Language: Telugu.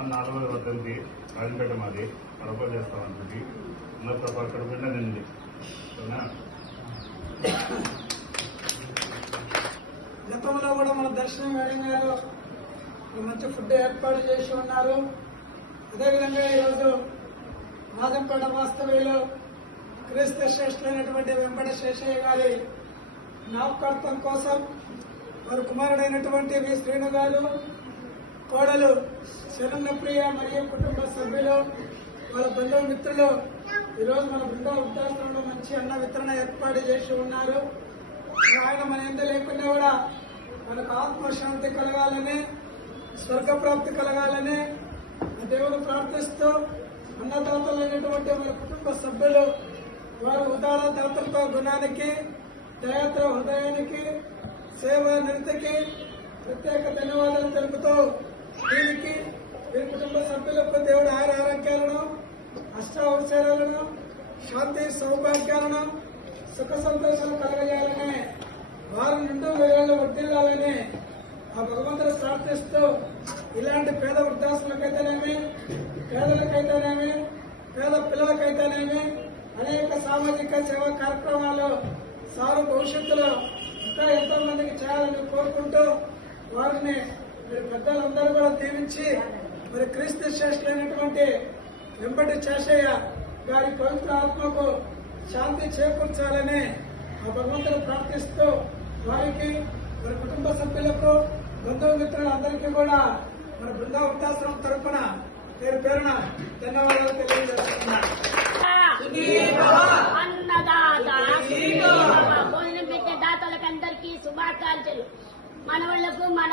40వ వర్ధంతి రాజంపేట మాది కడప చేస్తామనుకుంది ఉన్నప్పుడు అక్కడ పోయినా నిండి గతంలో కూడా మన దర్శనం మేడం గారు మంచి ఫుడ్ ఏర్పాటు చేసి ఉన్నారు. అదేవిధంగా ఈరోజు రాజంపేట వాస్తవ్యంలో క్రీస్తు శ్రేష్ఠులైనటువంటి వెంకట శేషయ్య గారి జ్ఞాపకార్థం కోసం వారి కుమారుడైనటువంటి వి శ్రీను గారు, కోడలు శరణప్రియ మరియు కుటుంబ సభ్యులు, వాళ్ళ బంధుమిత్రులు ఈరోజు మన బృందా వృద్ధాశ్రమంలో మంచి అన్న వితరణ ఏర్పాటు చేసి ఉన్నారు. ఆయన మన ఎంత లేకుండా కూడా మనకు ఆత్మశాంతి కలగాలని, స్వర్గప్రాప్తి కలగాలని దేవుడు ప్రార్థిస్తూ అన్నదాతలైనటువంటి మన కుటుంబ సభ్యులు వారి ఉదార దాతృత్వ గుణానికి, దయాత్ర హృదయానికి, సేవ నిరతికి ప్రత్యేక ధన్యవాదాలు తెలుపుతూ దీనికి వీరి కుటుంబ సభ్యులకు దేవుడు ఆరోగ్యాలను, అష్టావసరాలను, శాంతి సౌభాగ్యాలను, సుఖ సంతోషాలు కలగజేయాలని, వారి నుండి వేరేళ్ళు వర్తిల్లాలని ఆ భగవంతుడు ప్రార్థిస్తూ ఇలాంటి పేద వృద్ధాసులకైతేనేమి, పేదలకైతేనేమి, పేద పిల్లలకైతేనేమి అనేక సామాజిక సేవా కార్యక్రమాలు సారు భవిష్యత్తులో ఇంకా ఎంతో మందికి చేయాలని కోరుకుంటూ వారిని మరి పెద్దలందరూ కూడా దీవించి మరి క్రీస్తు శ్రేష్ఠులైనటువంటి వెంకట శేషయ్య గారి పవిత్ర ఆత్మకు శాంతి చేకూర్చాలని ఆ భగవంతుడు ప్రార్థిస్తూ వారికి మరి కుటుంబ సభ్యులకు, బంధుమిత్రులందరికీ కూడా మన బృందా వృద్ధాశ్రమం తరఫున పేరు పేరున ధన్యవాదాలు తెలియజేస్తున్నారు. భోజనం పెట్టే దాతలకందరికీ శుభాకాంక్షలు. మన వాళ్లకు మన